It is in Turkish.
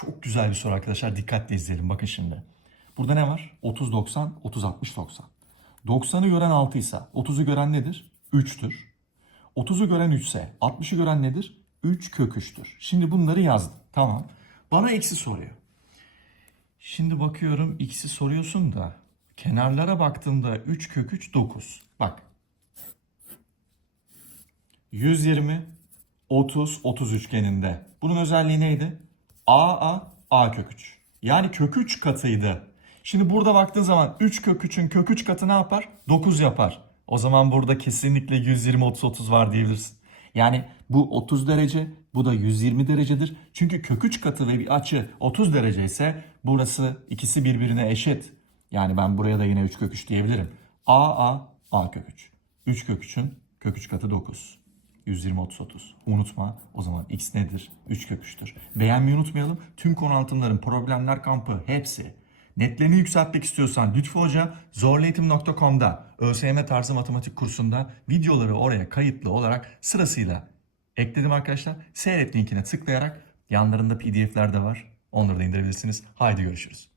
Çok güzel bir soru arkadaşlar. Dikkatle izleyelim. Bakın şimdi. Burada ne var? 30 90, 30 60 90. 90'ı gören 6 ise 30'u gören nedir? 3'tür. 30'u gören 3 ise 60'ı gören nedir? 3 kök 3'tür. Şimdi bunları yazdım. Tamam. Bana eksi soruyor. Şimdi bakıyorum x'i soruyorsun da kenarlara baktığımda 3 kök 3 9. Bak. 120 30 30 üçgeninde. Bunun özelliği neydi? A A A kök 3. Yani kök 3 katıydı. Şimdi burada baktığın zaman 3 kök 3'ün kök 3 katı ne yapar? 9 yapar. O zaman burada kesinlikle 120 30 30 var diyebilirsin. Yani bu 30 derece, bu da 120 derecedir. Çünkü kök 3 katı ve bir açı 30 derece ise burası ikisi birbirine eşit. Yani ben buraya da yine 3 kök 3 diyebilirim. A A A kök 3. 3 kök 3'ün kök 3 katı 9. 120 30 30. Unutma o zaman x nedir? 3 kök 3'tür. Beğenmeyi unutmayalım. Tüm konu anlatımların, problemler kampı hepsi. Netlerini yükseltmek istiyorsan Lütfü Hoca zorlaeğitim.com'da ÖSYM tarzı matematik kursunda videoları oraya kayıtlı olarak sırasıyla ekledim arkadaşlar. Seyret linkine tıklayarak yanlarında pdf'ler de var. Onları da indirebilirsiniz. Haydi görüşürüz.